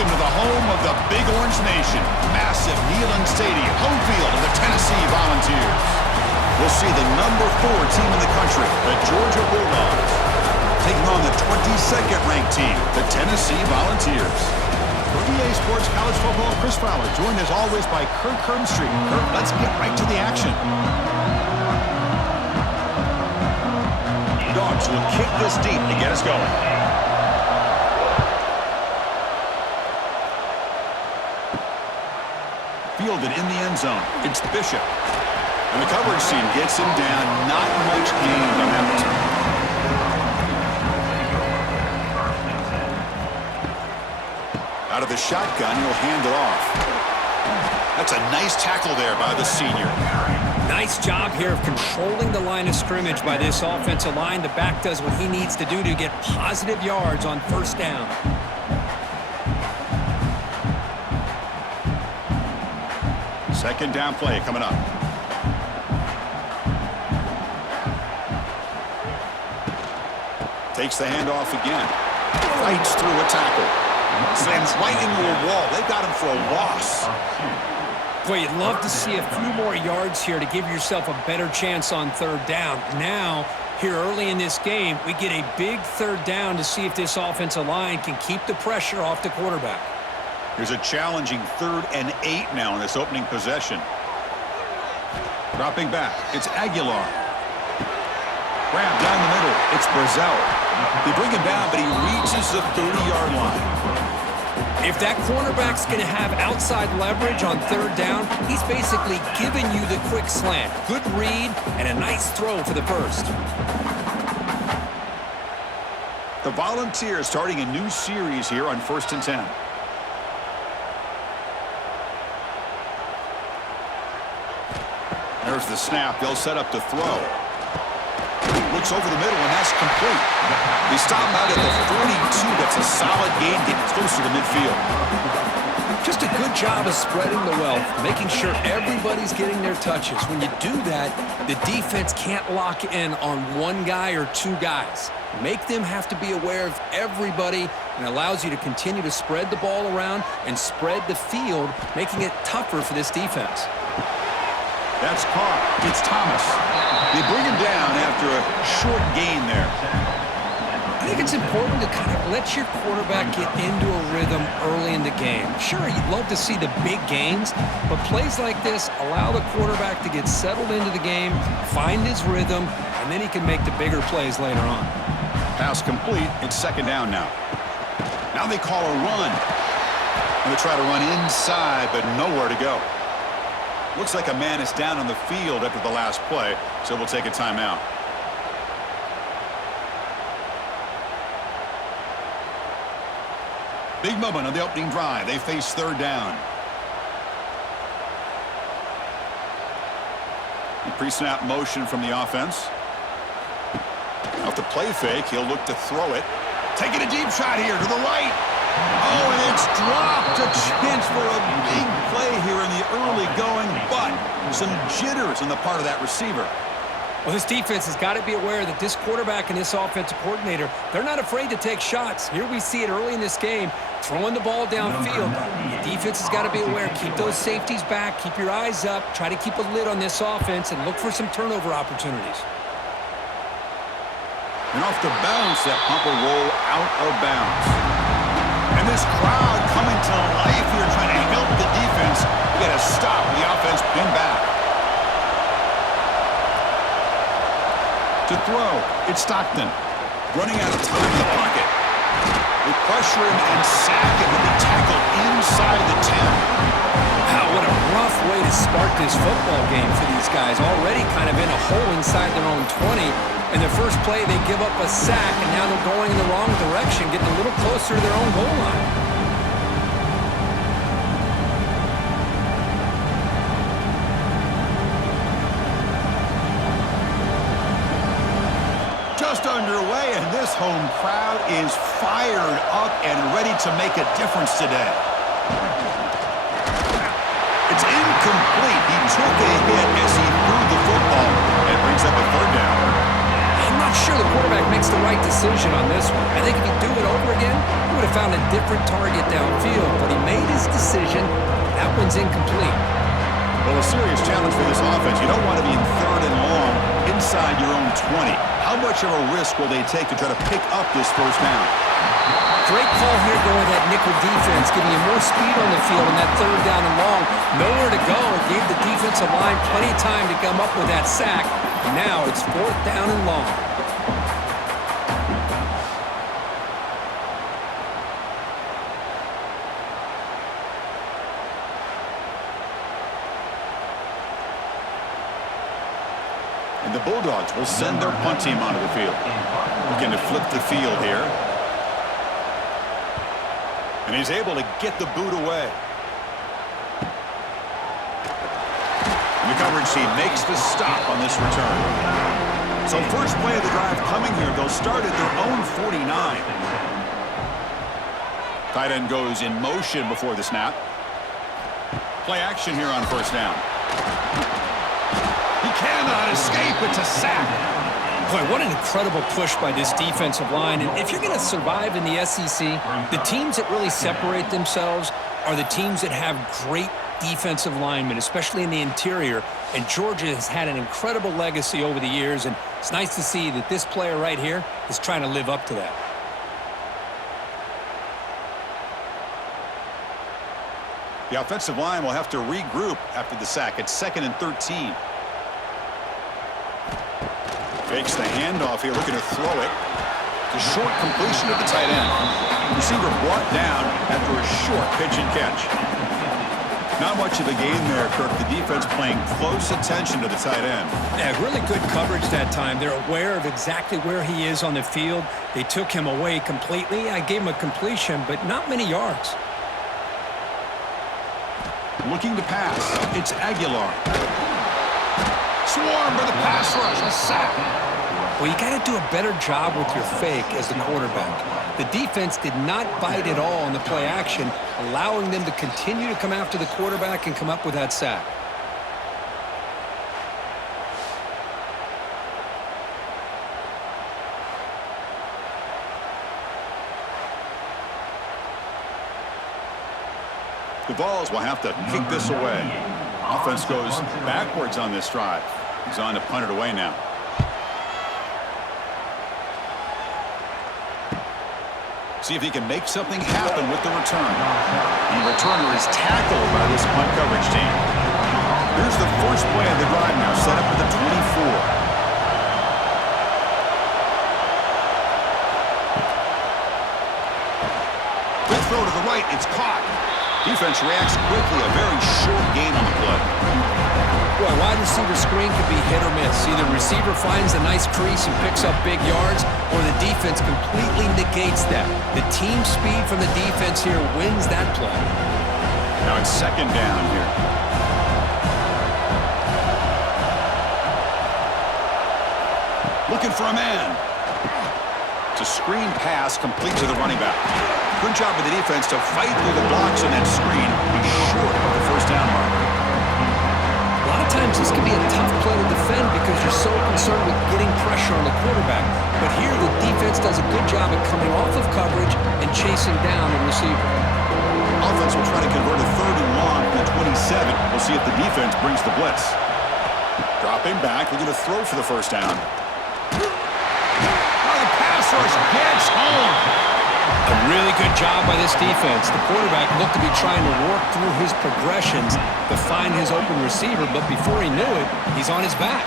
Welcome to the home of the Big Orange Nation. Massive Neyland Stadium, home field of the Tennessee Volunteers. We'll see the #4 team in the country, the Georgia Bulldogs, taking on the 22nd ranked team, the Tennessee Volunteers. For EA Sports College Football, Chris Fowler, joined as always by Kirk Hermstreet. Kirk, let's get right to the action. Dogs will kick this deep to get us going. Fielded in the end zone. It's Bishop. And the coverage team gets him down. Not much gained on that return. Out of the shotgun, he'll hand it off. That's a nice tackle there by the senior. Nice job here of controlling the line of scrimmage by this offensive line. The back does what he needs to do to get positive yards on first down. Second down play coming up. Takes the handoff again. Fights through a tackle. Slams right into a wall. They got him for a loss. Boy, you'd love to see a few more yards here to give yourself a better chance on third down. Now, here early in this game, we get a big third down to see if this offensive line can keep the pressure off the quarterback. Here's a challenging 3rd and 8 now in this opening possession. Dropping back, it's Aguilar. Grab down the middle, it's Brazel. They bring him down, but he reaches the 30-yard line. If that cornerback's going to have outside leverage on third down, he's basically giving you the quick slant. Good read and a nice throw for the first. The Volunteers starting a new series here on 1st and 10. There's the snap. They'll set up to throw. Looks over the middle, and that's complete. They stop him out at the 42. That's a solid gain, getting closer to midfield. Just a good job of spreading the wealth, making sure everybody's getting their touches. When you do that, the defense can't lock in on one guy or two guys. Make them have to be aware of everybody, and allows you to continue to spread the ball around and spread the field, making it tougher for this defense. That's caught. It's Thomas. They bring him down after a short gain there. I think it's important to kind of let your quarterback get into a rhythm early in the game. Sure, you'd love to see the big gains, but plays like this allow the quarterback to get settled into the game, find his rhythm, and then he can make the bigger plays later on. Pass complete. It's 2nd down now. Now they call a run. And they try to run inside, but nowhere to go. Looks like a man is down on the field after the last play, so we'll take a timeout. Big moment on the opening drive. They face 3rd down. The pre-snap motion from the offense. Off the play fake, he'll look to throw it. Taking a deep shot here to the right. Oh, and it's dropped. A chance for a big play here in the early going, but some jitters on the part of that receiver. Well, this defense has got to be aware that this quarterback and this offensive coordinator, they're not afraid to take shots. Here we see it early in this game, throwing the ball downfield. The defense has got to be aware. Keep those safeties back. Keep your eyes up. Try to keep a lid on this offense and look for some turnover opportunities. And off the bounce, that pump will roll out of bounds. And this crowd coming to life here, trying to help the defense. You got to stop the offense, pin back. To throw, it's Stockton. Running out of time in the pocket. They pressure him and sack him with the tackle inside the 10. Wow, what a rough way to start this football game for these guys. Already kind of in a hole inside their own 20. In their first play, they give up a sack, and now they're going in the wrong direction, getting a little closer to their own goal line. Just underway, and this home crowd is fired up and ready to make a difference today. It's incomplete. He took a hit as he threw the football. It brings up a 3rd down. I'm not sure the quarterback makes the right decision on this one. I think if you do it over again, he would have have found a different target downfield, but he made his decision. That one's incomplete. Well, a serious challenge for this offense. You don't want to be in 3rd and long inside your own 20. How much of a risk will they take to try to pick up this first down? Great call here going with that nickel defense, giving you more speed on the field on that 3rd down and long. Nowhere to go. Gave the defensive line plenty of time to come up with that sack. Now it's 4th down and long. And the Bulldogs will send their punt team onto the field. Looking to flip the field here. And he's able to get the boot away. And the coverage team makes the stop on this return. So first play of the drive coming here. They'll start at their own 49. Tight end goes in motion before the snap. Play action here on first down. He cannot escape. It's a sack. Boy, what an incredible push by this defensive line. And if you're going to survive in the SEC, the teams that really separate themselves are the teams that have great defensive linemen, especially in the interior. And Georgia has had an incredible legacy over the years, and it's nice to see that this player right here is trying to live up to that. The offensive line will have to regroup after the sack. It's 2nd and 13. Fakes the handoff here, looking to throw it. The short completion to the tight end. Receiver brought down after a short pitch and catch. Not much of a gain there, Kirk. The defense paying close attention to the tight end. Yeah, really good coverage that time. They're aware of exactly where he is on the field. They took him away completely. I gave him a completion, but not many yards. Looking to pass. It's Aguilar. Swarm for the pass rush. A sack. Well, you got to do a better job with your fake as the quarterback. The defense did not bite at all on the play action, allowing them to continue to come after the quarterback and come up with that sack. The Vols will have to kick this away. Offense goes backwards on this drive. He's on to punt it away now. See if he can make something happen with the return. And the returner is tackled by this punt coverage team. Here's the first play of the drive now, set up at the 24. Quick throw to the right, it's caught. Defense reacts quickly, a very short gain on the play. Boy, wide receiver screen could be hit or miss. Either receiver finds a nice crease and picks up big yards, or the defense completely negates that. The team speed from the defense here wins that play. Now it's 2nd down here. Looking for a man. It's a screen pass complete to the running back. Good job of the defense to fight through the blocks on that screen. He's short of the first down mark. A lot of times this can be a tough play to defend because you're so concerned with getting pressure on the quarterback. But here the defense does a good job at coming off of coverage and chasing down the receiver. Offense will try to convert a 3rd and long from the 27. We'll see if the defense brings the blitz. Dropping back, looking to throw for the first down. Oh, the pass rush gets home. A really good job by this defense. The quarterback looked to be trying to work through his progressions to find his open receiver, but before he knew it, he's on his back.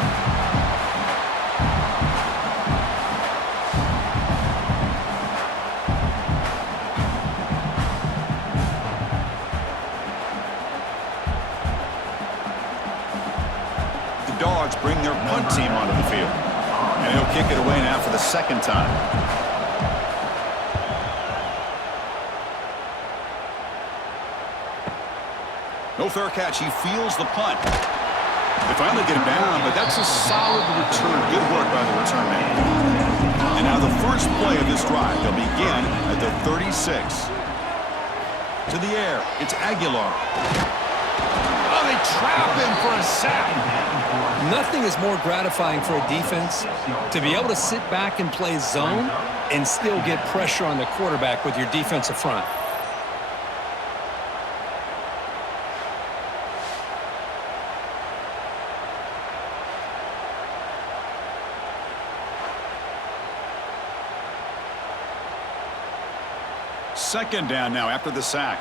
The Dogs bring their punt team onto the field. And he'll kick it away now for the 2nd time. No fair catch. He feels the punt. They finally get him down, but that's a solid return. Good work by the return man. And now the first play of this drive. They'll begin at the 36. To the air. It's Aguilar. Oh, they trap him for a sack. Nothing is more gratifying for a defense to be able to sit back and play zone and still get pressure on the quarterback with your defensive front. Second down now after the sack.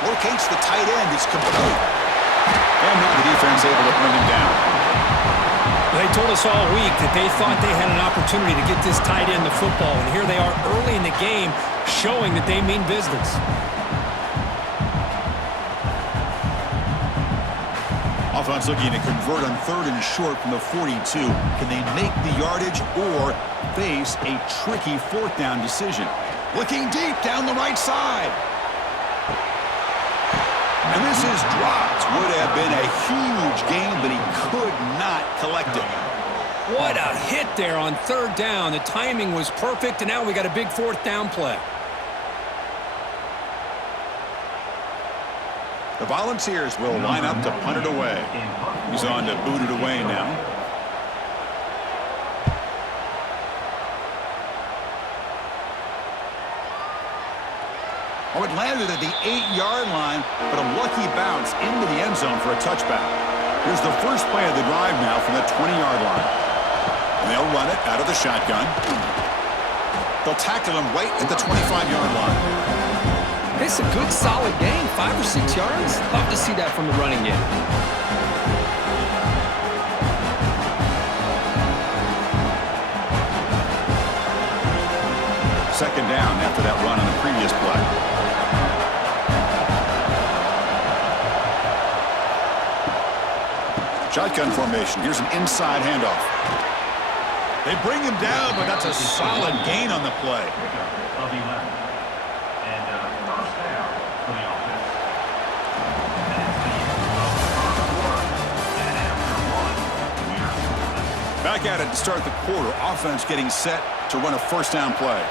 Locates the tight end. It's complete. And now the defense able to bring him down. They told us all week that they thought they had an opportunity to get this tight end the football, and here they are early in the game showing that they mean business. Offense looking to convert on 3rd and short from the 42. Can they make the yardage or face a tricky 4th down decision? Looking deep down the right side. And this is dropped. Would have been a huge gain, but he could not collect it. What a hit there on 3rd down. The timing was perfect, and now we got a big 4th down play. The Volunteers will line up to punt it away. He's on to boot it away now. Oh, it landed at the 8-yard line, but a lucky bounce into the end zone for a touchback. Here's the first play of the drive now from the 20-yard line. And they'll run it out of the shotgun. They'll tackle him right at the 25-yard line. It's a good, solid gain, 5 or 6 yards. Love to see that from the running game. Second down after that run on the previous play. Shotgun formation. Here's an inside handoff. They bring him down, but that's a solid gain on the play. Back at it to start the quarter. Offense getting set to run a 1st down play.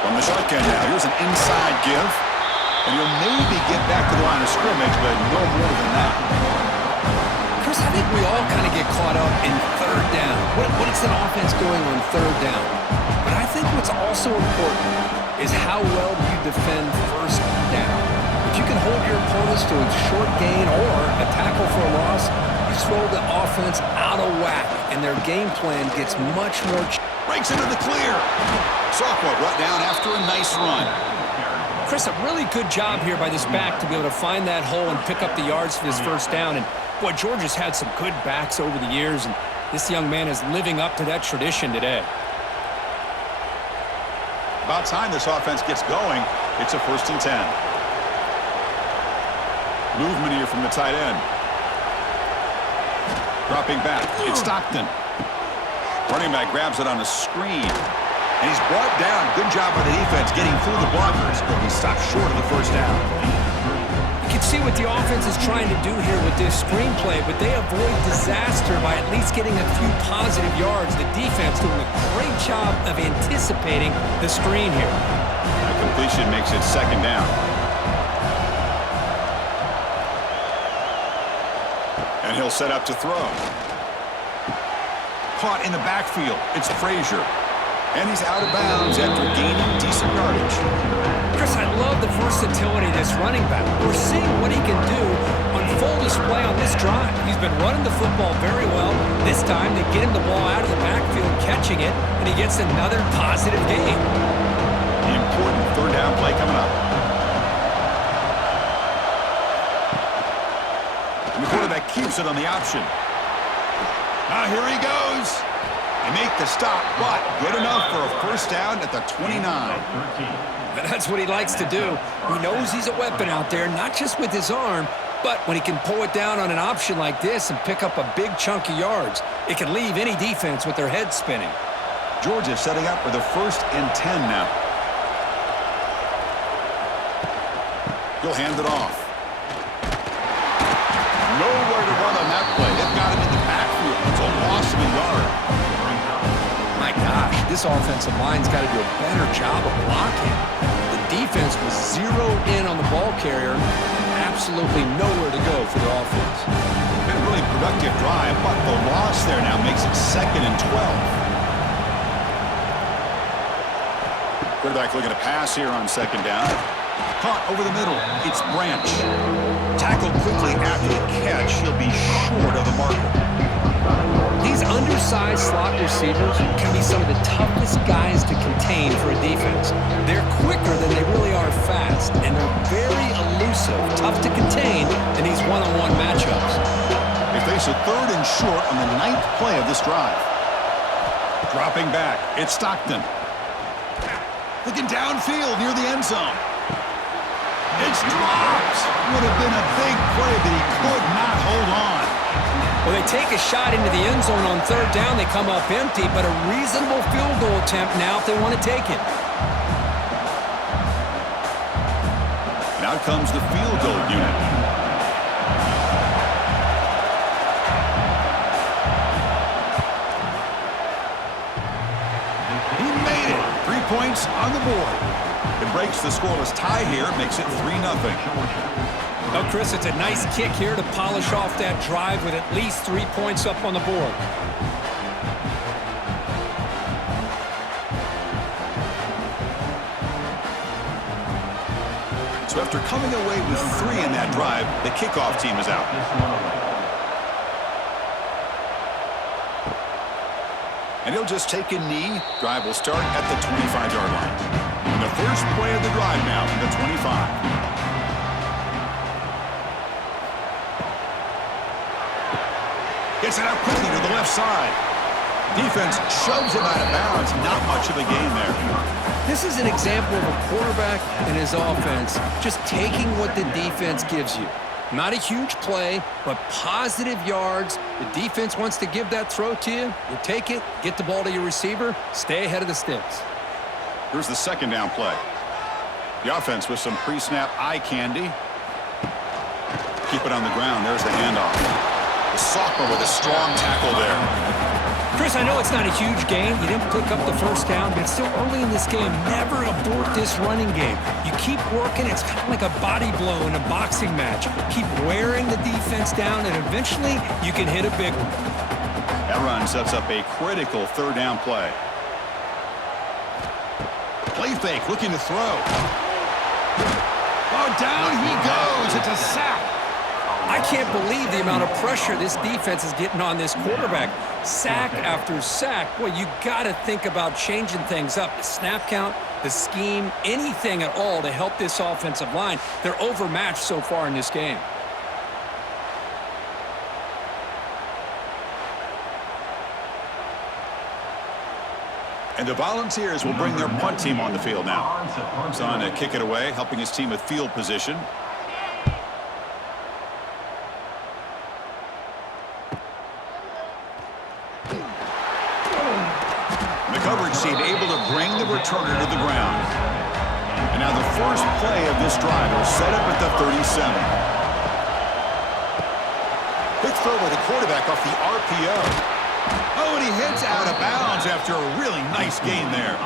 From the shotgun now. Here's an inside give. And he'll maybe get back to the line of scrimmage, but no more than that. Chris, I think we all kind of get caught up in 3rd down. What is an offense doing on 3rd down? But I think what's also important is how well do you defend 1st down. If you can hold your opponents to a short gain or a tackle for a loss, you throw the offense out of whack, and their game plan gets much more. Breaks into the clear. Sophomore brought down after a nice run. Chris, a really good job here by this back to be able to find that hole and pick up the yards for this 1st down. And, boy, Georgia's had some good backs over the years, and this young man is living up to that tradition today. About time this offense gets going. It's a 1st and 10. Movement here from the tight end. Dropping back. It's Stockton. Running back grabs it on a screen. And he's brought down. Good job by the defense getting through the blockers, but he stopped short of the 1st down. You can see what the offense is trying to do here with this screenplay, but they avoid disaster by at least getting a few positive yards. The defense doing a great job of anticipating the screen here. That completion makes it 2nd down. And he'll set up to throw. Caught in the backfield. It's Frazier. And he's out of bounds after gaining decent yardage. Chris, I love the versatility of this running back. We're seeing what he can do on full display on this drive. He's been running the football very well. This time they get him the ball out of the backfield, catching it, and he gets another positive gain. The important 3rd down play coming up. And the quarterback keeps it on the option. Now here he goes. They make the stop, but good enough for a 1st down at the 29. And that's what he likes to do. He knows he's a weapon out there, not just with his arm, but when he can pull it down on an option like this and pick up a big chunk of yards, it can leave any defense with their head spinning. Georgia setting up for the 1st and 10 now. He'll hand it off. Nowhere to run on that play. They've got him in the backfield. It's a loss of a yard. My gosh, this offensive line's got to do a better job of blocking. The defense was zeroed in on the ball carrier, absolutely nowhere to go for the offense. Been a really productive drive, but the loss there now makes it 2nd and 12. Quarterback looking to pass here on 2nd down. Caught over the middle. It's Branch. Tackled quickly after the catch. He'll be short of the marker. These undersized slot receivers can be some of the toughest guys to contain for a defense. They're quicker than they really are fast, and they're very elusive, tough to contain in these one-on-one matchups. They face a 3rd and short on the 9th play of this drive. Dropping back, it's Stockton. Looking downfield near the end zone. It's dropped. Would have been a big play, but he could not hold on. Well, they take a shot into the end zone on 3rd down. They come up empty, but a reasonable field goal attempt now if they want to take it. And out comes the field goal unit. He made it. 3 points on the board. It breaks the scoreless tie here, makes it 3-0. Well, Chris, it's a nice kick here to polish off that drive with at least 3 points up on the board. So after coming away with 3 in that drive, the kickoff team is out. And he'll just take a knee. Drive will start at the 25-yard line. And the first play of the drive now from the 25. Gets it out quickly to the left side. Defense shoves him out of bounds. Not much of a gain there. This is an example of a quarterback and his offense just taking what the defense gives you. Not a huge play, but positive yards. The defense wants to give that throw to you. You take it, get the ball to your receiver, stay ahead of the sticks. Here's the 2nd down play. The offense with some pre-snap eye candy. Keep it on the ground. There's the handoff. The sophomore with a strong tackle there. Chris, I know it's not a huge gain. You didn't pick up the 1st down, but it's still early in this game. Never abort this running game. You keep working. It's kind of like a body blow in a boxing match. Keep wearing the defense down, and eventually you can hit a big one. That run sets up a critical 3rd down play. Play fake, looking to throw. Oh, down he goes. It's a sack. I can't believe the amount of pressure this defense is getting on this quarterback. Sack after sack. Boy, you got to think about changing things up. The snap count, the scheme, anything at all to help this offensive line. They're overmatched so far in this game. And the Volunteers will bring their punt team on the field now. He's on to kick it away, helping his team with field position. The coverage team able to bring the returner to the ground. And now the first play of this drive will set up at the 37. Quick throw by the quarterback off the RPO. Oh, and he hits out of bounds after a really nice gain there.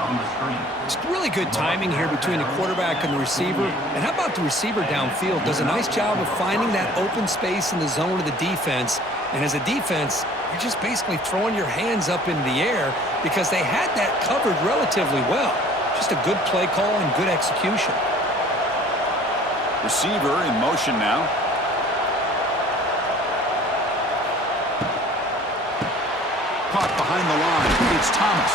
It's really good timing here between the quarterback and the receiver. And how about the receiver downfield? Does a nice job of finding that open space in the zone of the defense. And as a defense, you're just basically throwing your hands up in the air because they had that covered relatively well. Just a good play call and good execution. Receiver in motion now. Caught behind the line. It's Thomas.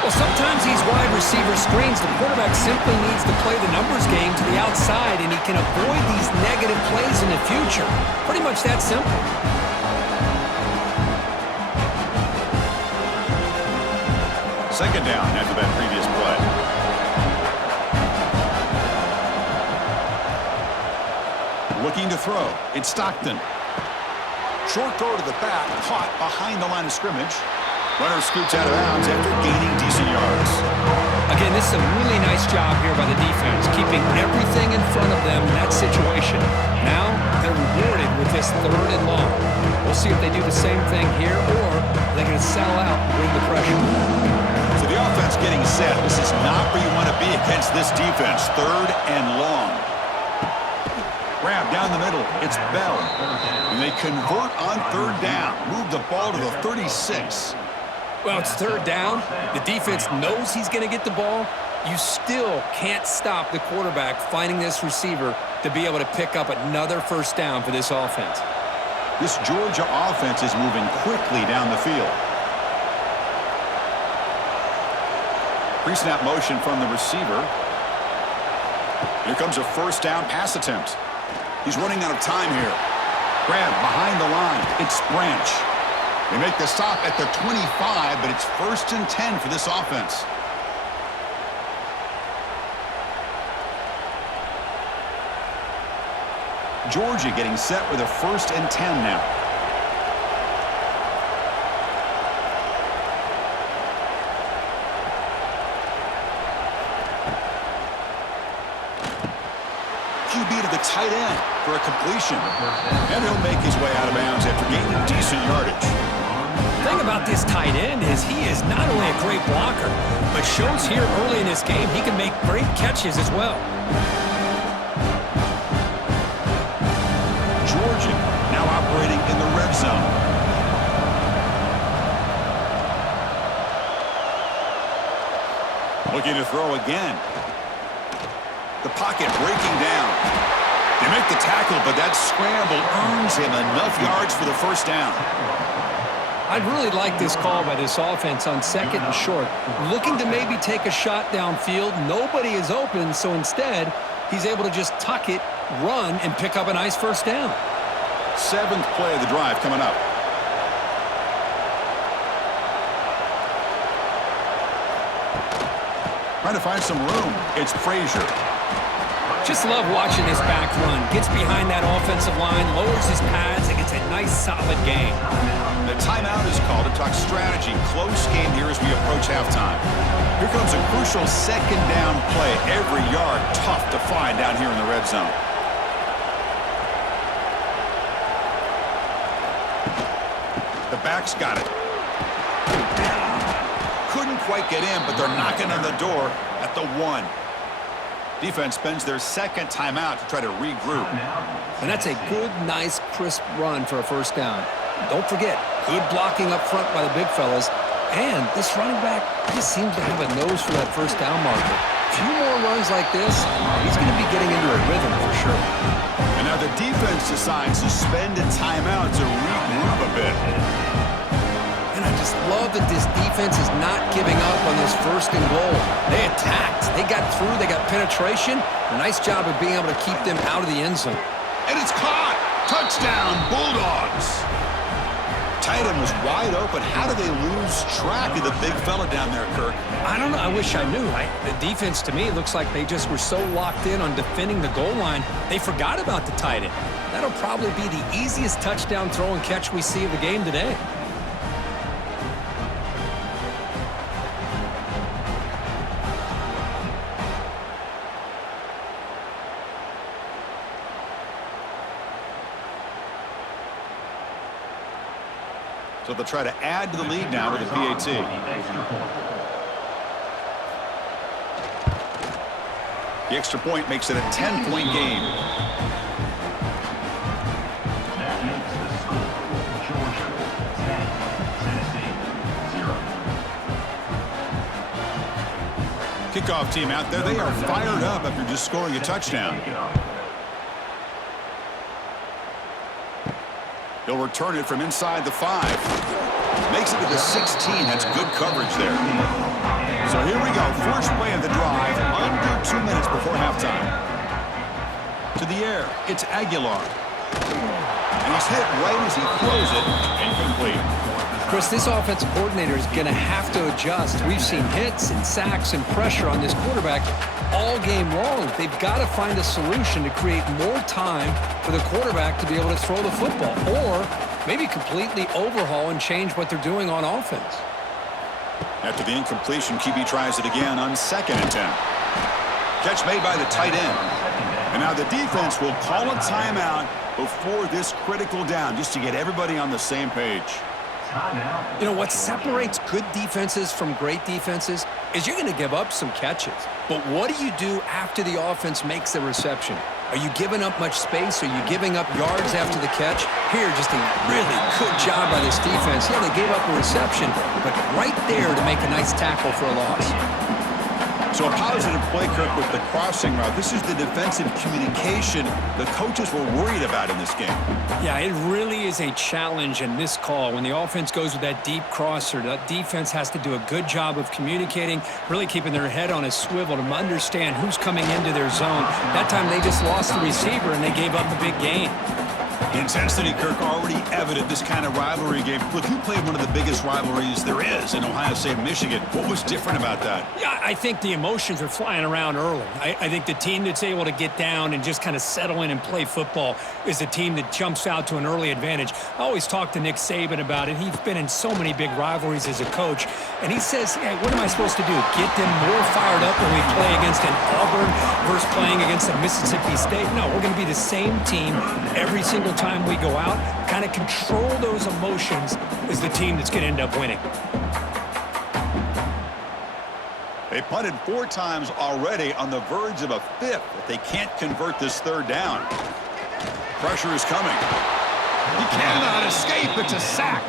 Well, sometimes these wide receiver screens, the quarterback simply needs to play the numbers game to the outside, and he can avoid these negative plays in the future. Pretty much that simple. Second down after that previous play. Looking to throw. It's Stockton. Short throw to the back, caught behind the line of scrimmage. Runner scoots out of bounds after gaining decent yards. Again, this is a really nice job here by the defense, keeping everything in front of them in that situation. Now they're rewarded with this 3rd and long. We'll see if they do the same thing here, or they're going to settle out and bring the pressure. So the offense getting set. This is not where you want to be against this defense. 3rd and long. Grab down the middle. It's Bell. And they convert on 3rd down. Move the ball to the 36. Well, it's 3rd down. The defense knows he's going to get the ball. You still can't stop the quarterback finding this receiver to be able to pick up another 1st down for this offense. This Georgia offense is moving quickly down the field. Pre-snap motion from the receiver. Here comes a 1st down pass attempt. He's running out of time here. Grab behind the line. It's Branch. They make the stop at the 25, but it's 1st and 10 for this offense. Georgia getting set with a 1st and 10 now. QB to the tight end for a completion. And he'll make his way out of bounds after gaining decent yardage. The thing about this tight end is he is not only a great blocker, but shows here early in this game he can make great catches as well. Georgia now operating in the red zone. Looking to throw again. The pocket breaking down. They make the tackle, but that scramble earns him enough yards for the 1st down. I really like this call by this offense on 2nd and short. Looking to maybe take a shot downfield. Nobody is open, so instead, he's able to just tuck it, run, and pick up a nice 1st down. 7th play of the drive coming up. Trying to find some room. It's Frazier. Just love watching this back run. Gets behind that offensive line, lowers his pads, and gets a nice solid gain. The timeout is called to talk strategy. Close game here as we approach halftime. Here comes a crucial 2nd down play. Every yard tough to find down here in the red zone. The back's got it. Couldn't quite get in, but they're knocking on the door at the 1. Defense spends their 2nd timeout to try to regroup. And that's a good, nice, crisp run for a 1st down. Don't forget, good blocking up front by the big fellas. And this running back just seems to have a nose for that 1st down marker. A few more runs like this, he's going to be getting into a rhythm for sure. And now the defense decides to spend a timeout to regroup a bit. And I just love that this defense is not giving up on this 1st and goal. They attacked. They got through. They got penetration. A nice job of being able to keep them out of the end zone. And it's caught. Touchdown, Bulldogs. Tight end was wide open. How do they lose track of the big fella down there, Kirk? I don't know. I wish I knew. The defense, to me, looks like they just were so locked in on defending the goal line, they forgot about the tight end. That'll probably be the easiest touchdown throw and catch we see of the game today. So they'll try to add to the lead now with the PAT. The extra point makes it a 10-point game. That makes the score Georgia 10, Tennessee 0. Kickoff team out there, they are fired up after just scoring a touchdown. He'll return it from inside the 5. Makes it to the 16. That's good coverage there. So here we go. First play of the drive. Under 2 minutes before halftime. To the air. It's Aguilar. And he's hit right as he throws it. Incomplete. Chris, this offensive coordinator is going to have to adjust. We've seen hits and sacks and pressure on this quarterback all game long. They've got to find a solution to create more time for the quarterback to be able to throw the football, or maybe completely overhaul and change what they're doing on offense. After the incompletion, QB tries it again on 2nd and 10. Catch made by the tight end. And now the defense will call a timeout before this critical down, just to get everybody on the same page. You know, what separates good defenses from great defenses is you're going to give up some catches. But what do you do after the offense makes the reception? Are you giving up much space? Are you giving up yards after the catch? Here, just a really good job by this defense. Yeah, they gave up a reception, but right there to make a nice tackle for a loss. So a positive play, Kirk, with the crossing route. This is the defensive communication the coaches were worried about in this game. Yeah, it really is a challenge in this call. When the offense goes with that deep crosser, that defense has to do a good job of communicating, really keeping their head on a swivel to understand who's coming into their zone. That time they just lost the receiver and they gave up the big gain. The intensity, Kirk, already evident this kind of rivalry game. Look, you played one of the biggest rivalries there is in Ohio State and Michigan. What was different about that? Yeah, I think the emotions are flying around early. I think the team that's able to get down and just kind of settle in and play football is the team that jumps out to an early advantage. I always talk to Nick Saban about it. He's been in so many big rivalries as a coach, and he says, hey, what am I supposed to do? Get them more fired up when we play against an Auburn versus playing against a Mississippi State? No, we're going to be the same team every single time we go out. Kind of control those emotions is the team that's going to end up winning. They punted 4 times already, on the verge of a 5th if they can't convert this 3rd down. Pressure is coming. He cannot escape. It's a sack.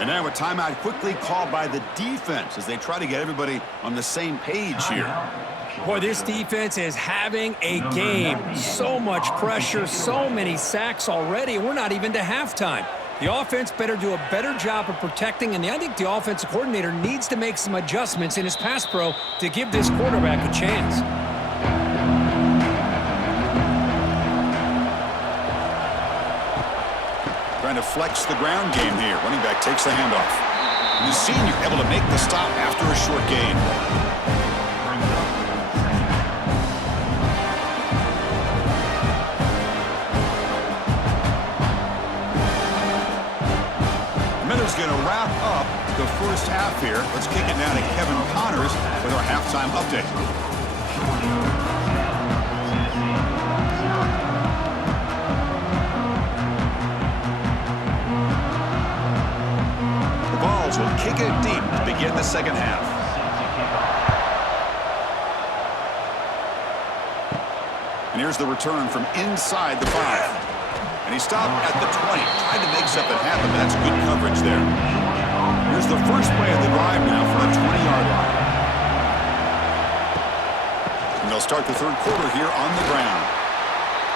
And now a timeout quickly called by the defense as they try to get everybody on the same page here. Boy, this defense is having a game. So much pressure, so many sacks already. We're not even to halftime. The offense better do a better job of protecting, and I think the offensive coordinator needs to make some adjustments in his pass pro to give this quarterback a chance. Trying to flex the ground game here. Running back takes the handoff. And the senior able to make the stop after a short gain. Miller's going to wrap up the first half here. Let's kick it now to Kevin Connors with our halftime update. The Vols will kick it deep to begin the second half. And here's the return from inside the 5. And he stopped at the 20. Tried to make something happen, but that's good coverage there. Here's the first play of the drive now from the 20-yard line. And they'll start the 3rd quarter here on the ground.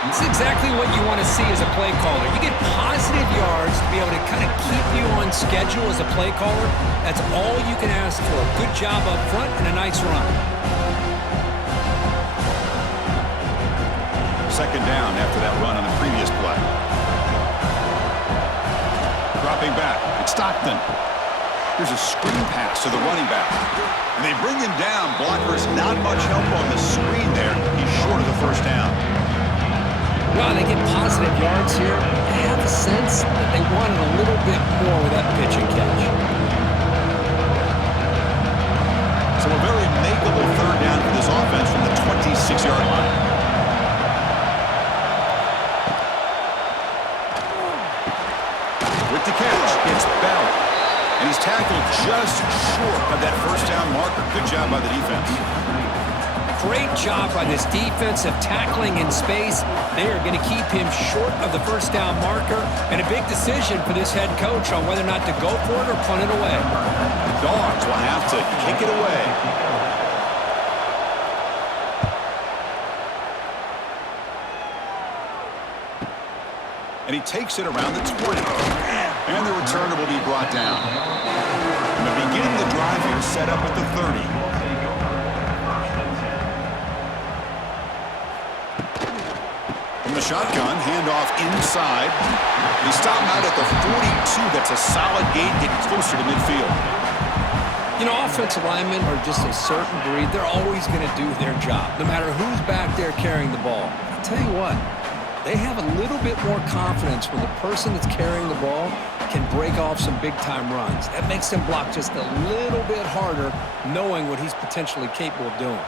It's exactly what you want to see as a play caller. You get positive yards to be able to kind of keep you on schedule as a play caller. That's all you can ask for. Good job up front and a nice run. Second down after that run on the previous play. Dropping back, it's Stockton. Here's a screen pass to the running back. And they bring him down. Blockers not much help on the screen there. He's short of the first down. Well, they get positive yards here. I have a sense that they wanted a little bit more with that pitch and catch. So a very makeable 3rd down for this offense from the 26-yard line. With the catch, it's Bell. And he's tackled just short of that first down marker. Good job by the defense. Great job by this defensive tackling in space. They are going to keep him short of the first down marker. And a big decision for this head coach on whether or not to go for it or punt it away. The Dogs will have to kick it away. And he takes it around the 20. And the returner will be brought down. And to begin the drive here, set up at the 30. From the shotgun, handoff inside. He stopped out at the 42. That's a solid gain, getting closer to midfield. You know, offensive linemen are just a certain breed. They're always going to do their job, no matter who's back there carrying the ball. I'll tell you what. They have a little bit more confidence when the person that's carrying the ball can break off some big-time runs. That makes them block just a little bit harder, knowing what he's potentially capable of doing.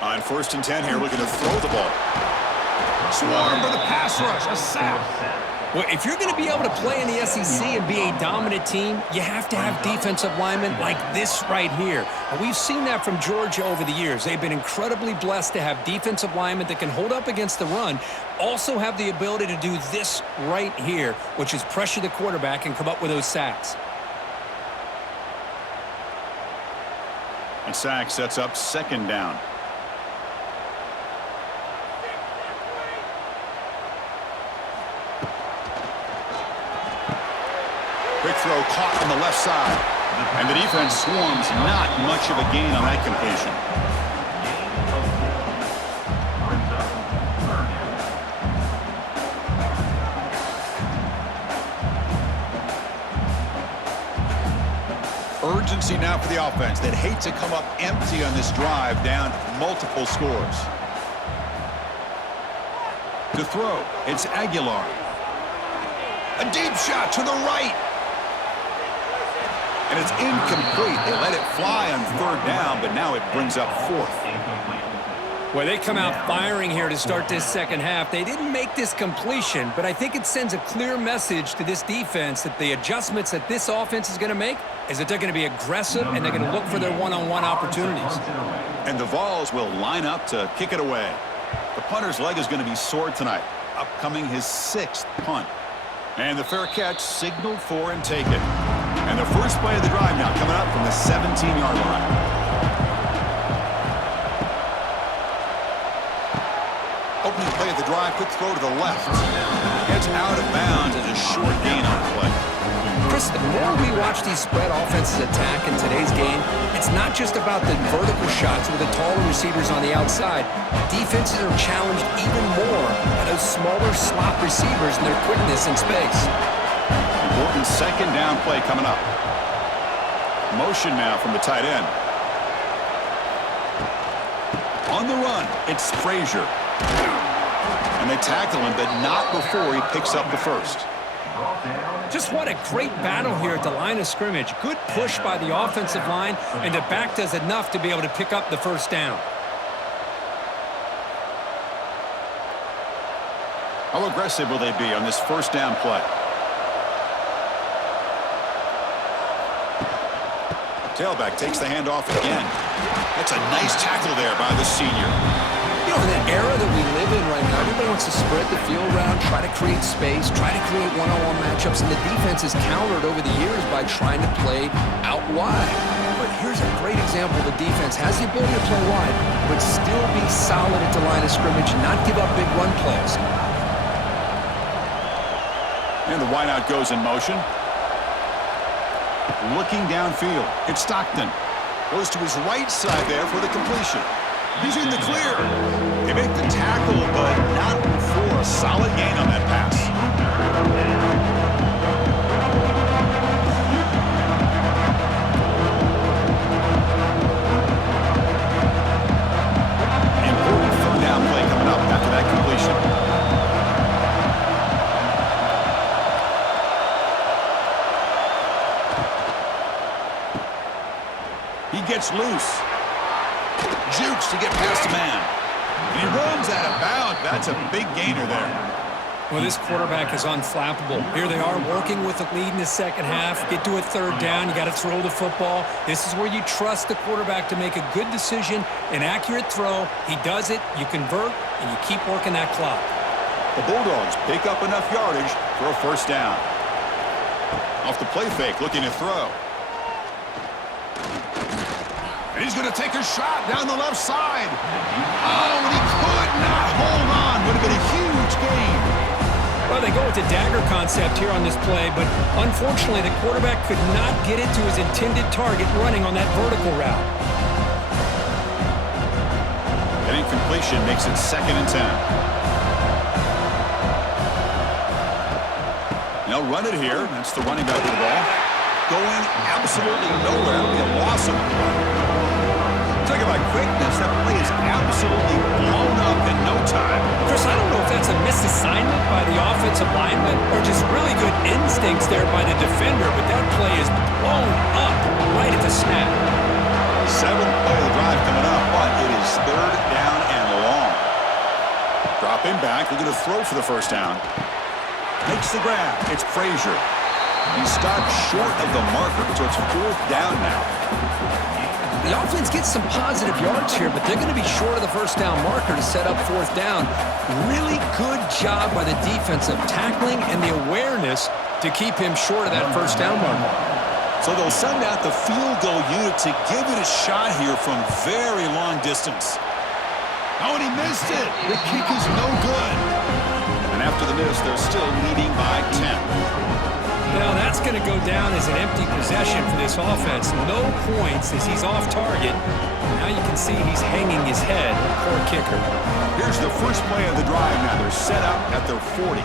On 1st and 10 here, looking to throw the ball. Swarm for the pass rush, a sack. Well, if you're going to be able to play in the SEC and be a dominant team, you have to have defensive linemen like this right here. And we've seen that from Georgia over the years. They've been incredibly blessed to have defensive linemen that can hold up against the run, also have the ability to do this right here, which is pressure the quarterback and come up with those sacks. And sack sets up 2nd down. Quick throw caught on the left side. And the defense swarms, not much of a gain on that completion. Urgency now for the offense. They'd hate to come up empty on this drive, down multiple scores. To throw, it's Aguilar. A deep shot to the right. And it's incomplete. They let it fly on 3rd down, but now it brings up 4th. Well, they come out firing here to start this second half. They didn't make this completion, but I think it sends a clear message to this defense that the adjustments that this offense is going to make is that they're going to be aggressive and they're going to look for their one-on-one opportunities. And the Vols will line up to kick it away. The punter's leg is going to be sore tonight, upcoming his 6th punt. And the fair catch signaled for and taken. And the first play of the drive now coming up from the 17-yard line. Opening play of the drive, quick throw to the left. Gets out of bounds as a short gain on the play. Chris, the more we watch these spread offenses attack in today's game, it's not just about the vertical shots with the taller receivers on the outside. Defenses are challenged even more by those smaller slot receivers and their quickness in space. Important 2nd down play coming up. Motion now from the tight end. On the run, it's Frazier. And they tackle him, but not before he picks up the first. Just what a great battle here at the line of scrimmage. Good push by the offensive line, and the back does enough to be able to pick up the first down. How aggressive will they be on this 1st down play? Tailback takes the handoff again. That's a nice tackle there by the senior. You know, in the era that we live in right now, everybody wants to spread the field around, try to create space, try to create one-on-one matchups, and the defense is countered over the years by trying to play out wide. But here's a great example. The defense has the ability to play wide, but still be solid at the line of scrimmage and not give up big run plays. And the wideout goes in motion. Looking downfield, it's Stockton. Goes to his right side there for the completion. He's in the clear. They make the tackle, but not for a solid gain on that pass. Important 3rd down play coming up after that completion. He gets loose. Jukes to get past a man. And he runs out of bounds. That's a big gainer there. Well, this quarterback is unflappable. Here they are working with the lead in the second half. Get to a 3rd down. You got to throw the football. This is where you trust the quarterback to make a good decision, an accurate throw. He does it. You convert, and you keep working that clock. The Bulldogs pick up enough yardage for a 1st down. Off the play fake, looking to throw. And he's going to take a shot down the left side. Oh, and he could not hold on. Would have been a huge gain. Well, they go with the dagger concept here on this play, but unfortunately the quarterback could not get it to his intended target running on that vertical route. An incompletion makes it 2nd and 10. They'll run it here. That's the running back of the ball. Going absolutely nowhere. It'll be a loss of the play. Talk about quickness. That play is absolutely blown up in no time. Chris, I don't know if that's a misassignment by the offensive lineman or just really good instincts there by the defender, but that play is blown up right at the snap. Seventh play of the drive coming up, but it is third down and long. Dropping back, looking to throw for the first down. Makes the grab. It's Frazier. He stopped short of the marker, so it's fourth down now. The offense gets some positive yards here, but they're going to be short of the first down marker to set up fourth down. Really good job by the defense of tackling and the awareness to keep him short of that first down marker. So they'll send out the field goal unit to give it a shot here from very long distance. Oh, and he missed it. The kick is no good. And after the miss, they're still leading by 10. Now that's going to go down as an empty possession for this offense. No points as he's off target. Now you can see he's hanging his head. Poor kicker. Here's the first play of the drive now. They're set up at their 40.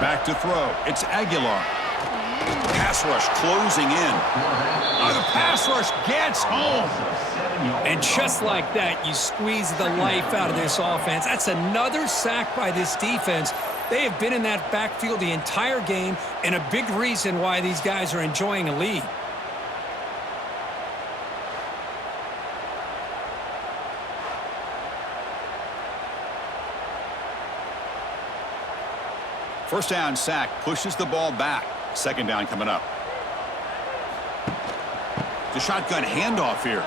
Back to throw. It's Aguilar. Pass rush closing in. Oh, the pass rush gets home. And just like that, you squeeze the life out of this offense. That's another sack by this defense. They have been in that backfield the entire game, and a big reason why these guys are enjoying a lead. First down sack pushes the ball back. Second down coming up. The shotgun handoff here.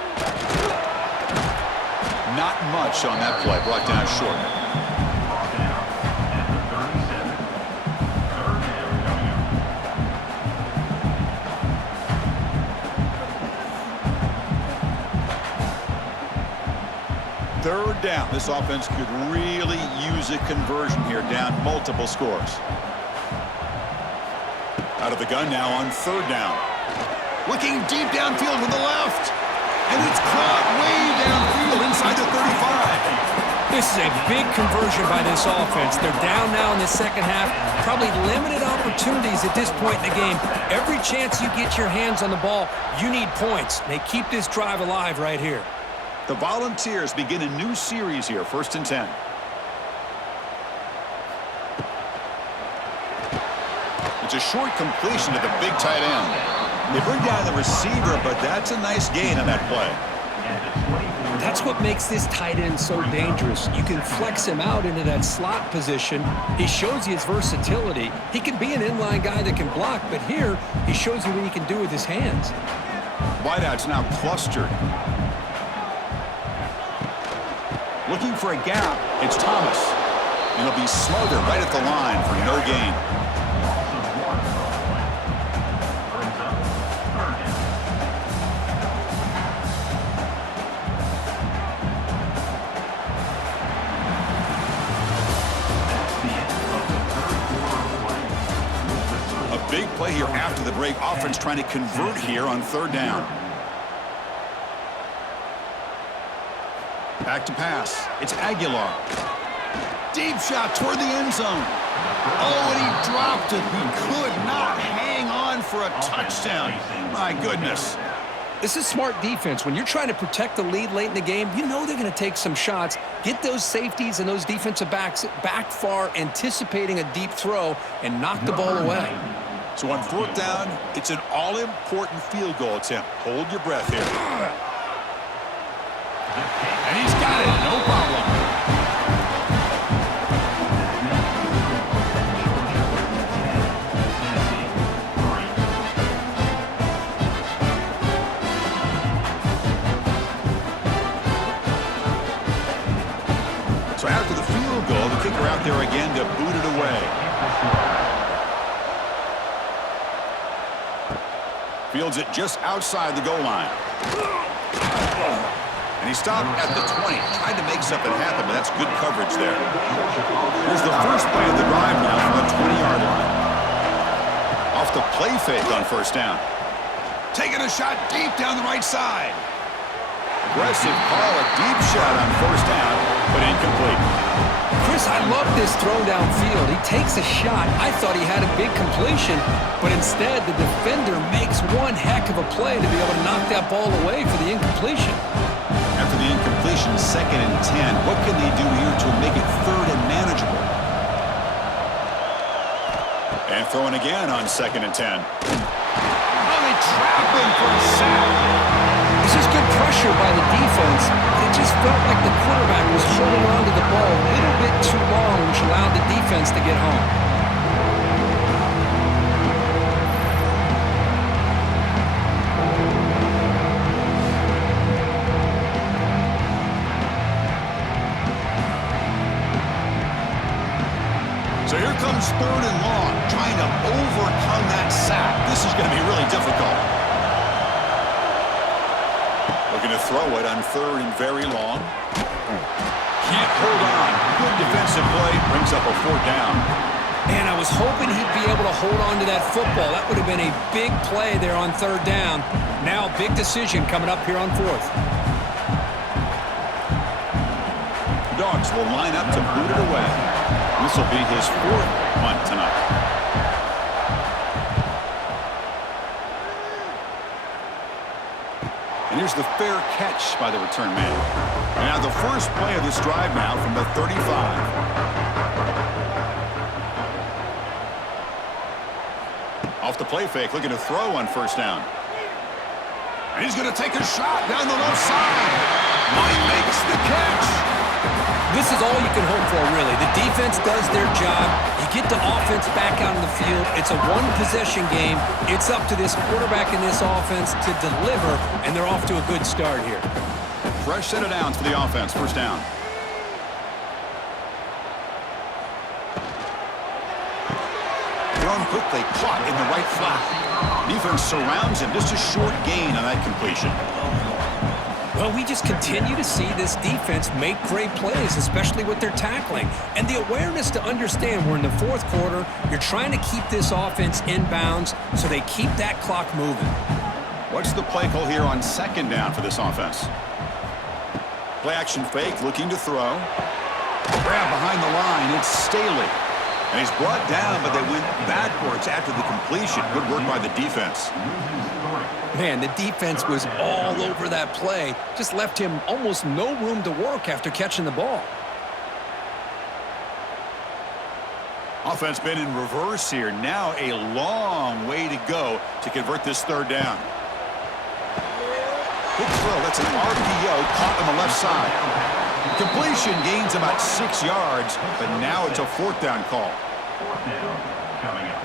Not much on that play. Brought down short. Third down. This offense could really use a conversion here, down multiple scores. Out of the gun now on third down. Looking deep downfield with the left. And it's caught way downfield inside the 35. This is a big conversion by this offense. They're down now in the second half. Probably limited opportunities at this point in the game. Every chance you get your hands on the ball, you need points. They keep this drive alive right here. The Volunteers begin a new series here, 1st and 10. It's a short completion to the big tight end. They bring down the receiver, but that's a nice gain on that play. That's what makes this tight end so dangerous. You can flex him out into that slot position. He shows you his versatility. He can be an inline guy that can block, but here he shows you what he can do with his hands. Wideout's now clustered. Looking for a gap, it's Thomas. And he'll be smothered right at the line for no gain. A big play here after the break. Offense trying to convert here on third down. Back to pass. It's Aguilar. Deep shot toward the end zone. Oh, and he dropped it. He could not hang on for a touchdown. My goodness. This is smart defense. When you're trying to protect the lead late in the game, you know they're going to take some shots, get those safeties and those defensive backs back far, anticipating a deep throw, and knock the ball away. So on fourth down, it's an all-important field goal attempt. Hold your breath here. And he's got it, no problem. So after the field goal, the kicker out there again to boot it away. Fields it just outside the goal line. And he stopped at the 20, tried to make something happen, but that's good coverage there. Here's the first play of the drive now from the 20-yard line. Off the play fake on first down. Taking a shot deep down the right side. Aggressive call, a deep shot on first down, but incomplete. Chris, I love this throw downfield. He takes a shot. I thought he had a big completion, but instead the defender makes one heck of a play to be able to knock that ball away for the incompletion. After the incompletion, 2nd and 10. What can they do here to make it 3rd and manageable? And throwing again on 2nd and 10. Oh, they trap him for a sack. This is good pressure by the defense, but it just felt like the quarterback was holding on to the ball a little bit too long, which allowed the defense to get home. So here comes 3rd and long, trying to overcome that sack. This is going to be really difficult. Looking to throw it on 3rd and very long. Can't hold on. Good defensive play. Brings up a 4th down. And I was hoping he'd be able to hold on to that football. That would have been a big play there on 3rd down. Now a big decision coming up here on 4th. The Dogs will line up to boot it away. This will be his 4th punt tonight. And here's the fair catch by the return man. And now the first play of this drive now from the 35. Off the play fake, looking to throw on 1st down. And he's going to take a shot down the left side. Mike makes the catch. This is all you can hope for, really. The defense does their job. You get the offense back out on the field. It's a one-possession game. It's up to this quarterback and this offense to deliver, and they're off to a good start here. Fresh set of downs for the offense. 1st down. Thrown quickly, caught in the right flat. Defense surrounds him. Just a short gain on that completion. Well, we just continue to see this defense make great plays, especially with their tackling. And the awareness to understand we're in the 4th quarter, you're trying to keep this offense in bounds so they keep that clock moving. What's the play call here on 2nd down for this offense? Play action fake, looking to throw. Grab behind the line, it's Staley. And he's brought down, but they went backwards after the completion. Good work by the defense. Man, the defense was all over that play. Just left him almost no room to work after catching the ball. Offense been in reverse here. Now a long way to go to convert this 3rd down. Good throw. That's an RPO caught on the left side. Completion gains about 6 yards, but now it's a 4th down call. 4th down coming up.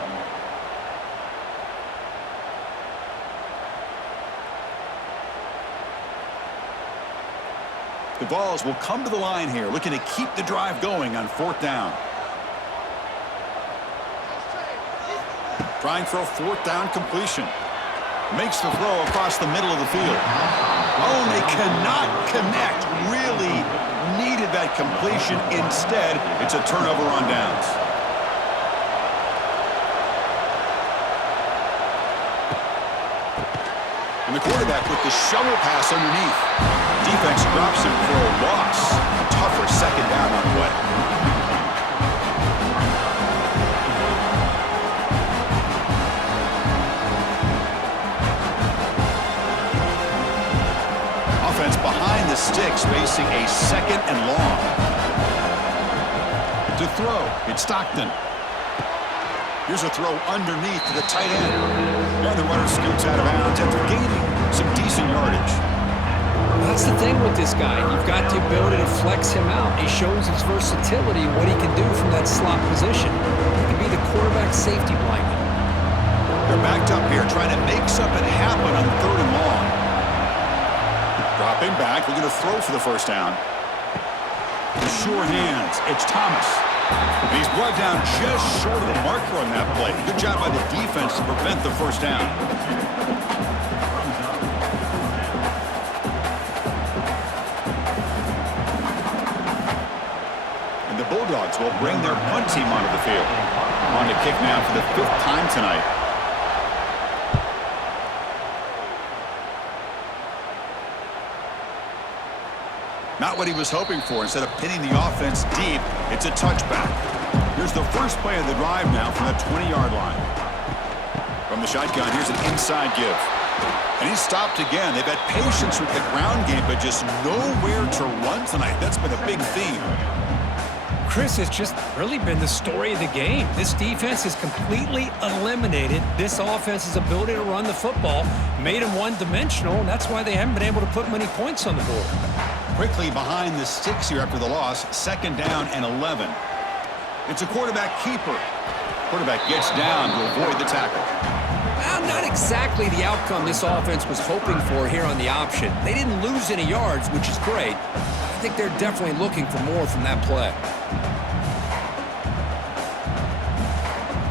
The Vols will come to the line here, looking to keep the drive going on 4th down. Trying for a 4th down completion. Makes the throw across the middle of the field. Oh, they cannot connect. Really needed that completion. Instead, it's a turnover on downs. And the quarterback with the shovel pass underneath. Defense drops him for a loss. A tougher 2nd down on the way. Offense behind the sticks, facing a 2nd and long. To throw, it's Stockton. Here's a throw underneath to the tight end. And the runner scoots out of bounds after gaining some decent yardage. That's the thing with this guy. You've got the ability to flex him out. He shows his versatility and what he can do from that slot position. He can be the quarterback safety blanket. They're backed up here, trying to make something happen on 3rd and long. Dropping back, looking to throw for the 1st down. The sure hands, it's Thomas. And he's brought down just short of the marker on that play. Good job by the defense to prevent the 1st down. And the Bulldogs will bring their punt team onto the field. On to kick now for the 5th time tonight. Not what he was hoping for. Instead of pinning the offense deep, it's a touchback. Here's the first play of the drive now from the 20-yard line. From the shotgun, here's an inside give. And he's stopped again. They've had patience with the ground game, but just nowhere to run tonight. That's been a big theme. Chris, has just really been the story of the game. This defense has completely eliminated this offense's ability to run the football, made them one-dimensional, and that's why they haven't been able to put many points on the board. Quickly behind the sticks here after the loss. 2nd down and 11. It's a quarterback keeper. Quarterback gets down to avoid the tackle. Well, not exactly the outcome this offense was hoping for here on the option. They didn't lose any yards, which is great. I think they're definitely looking for more from that play.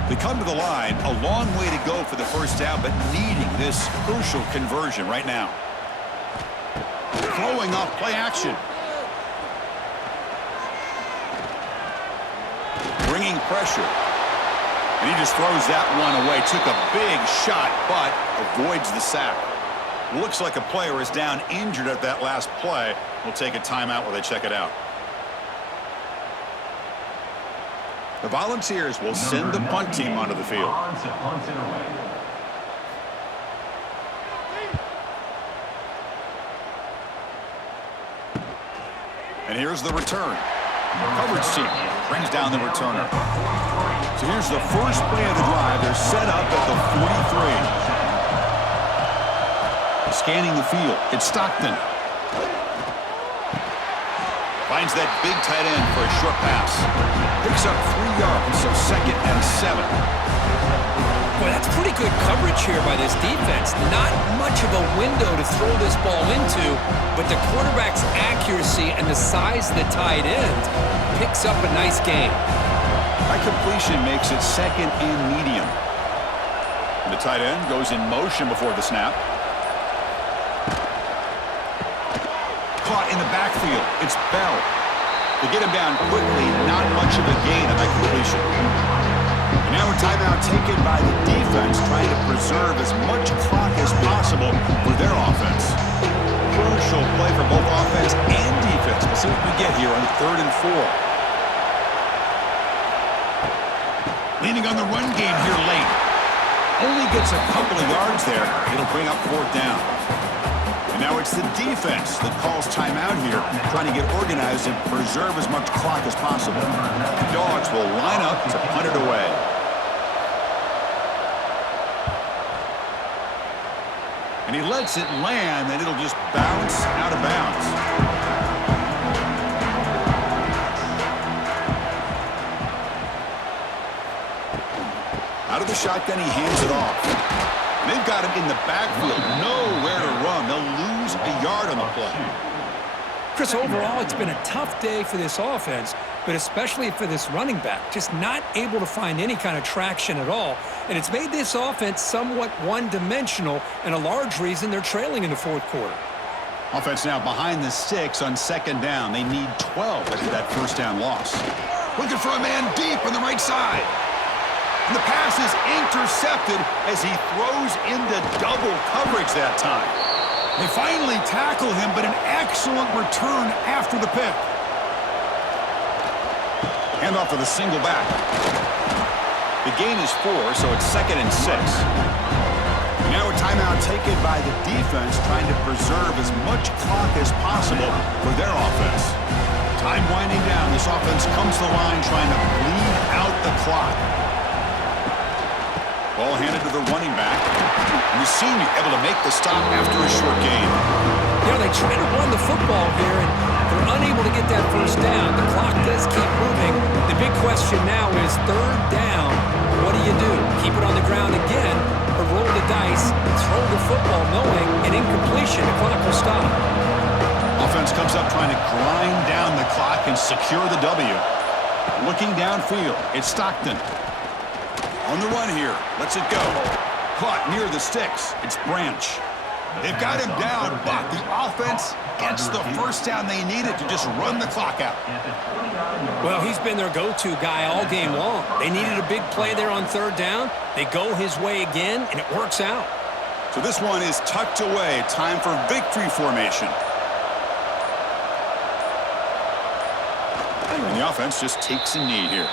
They come to the line, a long way to go for the first down, but needing this crucial conversion right now. Throwing off play action. Bringing pressure. And he just throws that one away. Took a big shot, but avoids the sack. Looks like a player is down injured at that last play. We'll take a timeout while they check it out. The Volunteers will send the punt team onto the field. And here's the return. Coverage team brings down the returner. So here's the first play of the drive. They're set up at the 43. Scanning the field. It's Stockton. Finds that big tight end for a short pass. Picks up 3 yards, so 2nd and 7. Boy, that's pretty good coverage here by this defense. Not much of a window to throw this ball into, but the quarterback's accuracy and the size of the tight end picks up a nice gain. That completion makes it 2nd and medium. And the tight end goes in motion before the snap. Caught in the backfield. It's Bell. They get him down quickly. Not much of a gain on that completion. And now a timeout taken by the defense, trying to preserve as much clock as possible for their offense. Crucial play for both offense and defense. We'll see what we get here on 3rd and 4. Leaning on the run game here late. Only gets a couple of yards there. It'll bring up 4th down. And now it's the defense that calls timeout here, trying to get organized and preserve as much clock as possible. The Dogs will line up to punt it away. And he lets it land, and it'll just bounce out of bounds. Out of the shotgun, he hands it off. They've got him in the backfield, nowhere to run. They'll lose a yard on the play. Chris, overall, it's been a tough day for this offense, but especially for this running back. Just not able to find any kind of traction at all. And it's made this offense somewhat one-dimensional, and a large reason they're trailing in the 4th quarter. Offense now behind the sticks on 2nd down. They need 12 after that first down loss. Looking for a man deep on the right side. And the pass is intercepted as he throws into double coverage that time. They finally tackle him, but an excellent return after the pick. Handoff to the single back. The gain is 4, so it's 2nd and 6. And now a timeout taken by the defense, trying to preserve as much clock as possible for their offense. Time winding down. This offense comes to the line trying to bleed out the clock. Ball handed to the running back. And the senior able to make the stop after a short gain. You know, they try to run the football here, and they're unable to get that first down. The clock does keep moving. The big question now is 3rd down. What do? Keep it on the ground again, or roll the dice, throw the football knowing an incompletion, the clock will stop. Offense comes up trying to grind down the clock and secure the W. Looking downfield, it's Stockton. On the run here, lets it go. Caught near the sticks, it's Branch. They've got him down, but the offense gets the first down they needed to just run the clock out. Well, he's been their go-to guy all game long. They needed a big play there on 3rd down. They go his way again, and it works out. So this one is tucked away. Time for victory formation. And the offense just takes a knee here.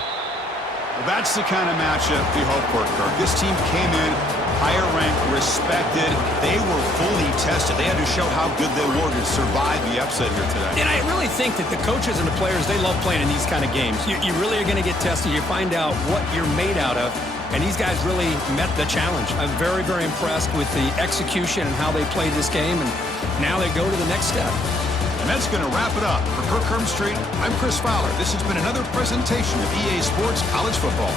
Well, that's the kind of matchup we hope for, Kirk. This team came in Higher ranked, respected. They were fully tested. They had to show how good they were to survive the upset here today. And I really think that the coaches and the players, they love playing in these kind of games. You really are going to get tested. You find out what you're made out of. And these guys really met the challenge. I'm very, very impressed with the execution and how they played this game. And now they go to the next step. And that's going to wrap it up. For Kirk Hermstreet, I'm Chris Fowler. This has been another presentation of EA Sports College Football.